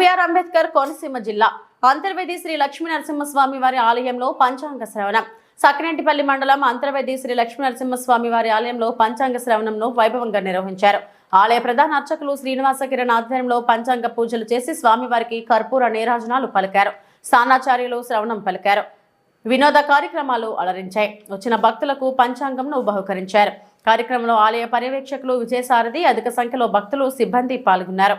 BR Ambedkar Konaseema జిల్లా అంతర్వేది శ్రీ లక్ష్మీ నరసింహస్వామి వారి ఆలయంలో పంచాంగ శ్రవణం. సకినేటిపల్లి మండలం అంతర్వేది శ్రీ లక్ష్మీ నరసింహస్వామి వారి ఆలయంలో పంచాంగ శ్రవణంను వైభవంగా నిర్వహించారు. ఆలయ ప్రధాన అర్చకులు శ్రీనివాస కిరణ్ ఆధ్వర్యంలో పంచాంగ పూజలు చేసి స్వామివారికి కర్పూర నీరాజనాలు పలికారు. స్థానాచార్యులు శ్రవణం పలికారు. వినోద కార్యక్రమాలు అలరించాయి. వచ్చిన భక్తులకు పంచాంగంను బహుకరించారు. కార్యక్రమంలో ఆలయ పర్యవేక్షకులు విజయసారథి అధిక సంఖ్యలో భక్తులు సిబ్బంది పాల్గొన్నారు.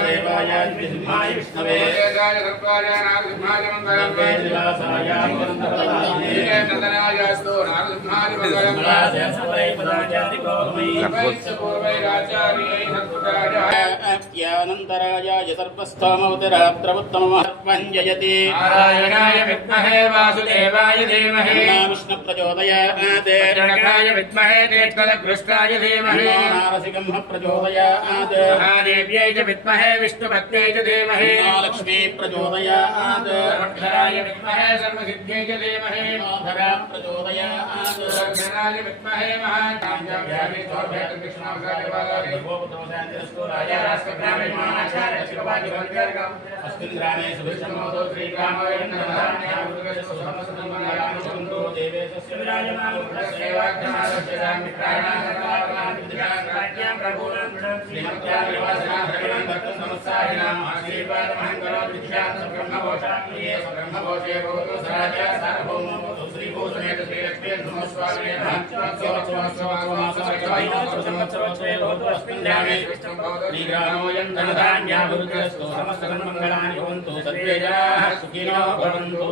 सर्वाय विष्णुमाय विष्णवे वेदाय सर्वाय नागसिंहाय मङ्गलम् वेदिवासाय पुरन्दरदाने नन्दनायास्तु नागसिंहाय मङ्गलम् राजसवै पदाचारि गौरवै पूर्वैराचार्यै सत्पुटाय ध्यानन्तरायाय सर्वस्थामवतिरात्रवत्तममहर्वञ्जयति नारायणाय विद्महे वासुदेवाय धीमहि। कृष्णप्रचोदयात् जनकाय विद्महे नेत्रलघृष्टाय धीमहि। नारसिंह प्रचोदयात् महादेव्यै च विद्महे विष्णुपत्न्यै च धीमहि। लक्ष्मी प्रचोदयात् विद्महे सर्वसिद्ध्यै च धीमहि। धरा प्रचोदयात् क्षराय विद्महे महाकाञ्चाभ्यामि अस्मिन्ग्रामे सुभिक्षमोतो श्रीग्रामवेन्द्रधारण्यामृतकशुसमस्तमङ्गलानुसन्तो देवेशस्येवाग्रहालक्षरामित्राणाकराकरामित्राणां प्रभूणां श्रीमत्यानिवासनां भक्तसमत्साहिनाम् आशीर्वादमहङ्करो विद्यां ब्रह्मघोषात्मीये ब्रह्मघोषे भवतु सराजा सार्वभौमो श्रीभूषणेत श्रीलक्ष्मीर्नमस्वामिने नमः సమస్తకర్మంగళాని భవంతు సర్వేజాః సుఖినో భవంతు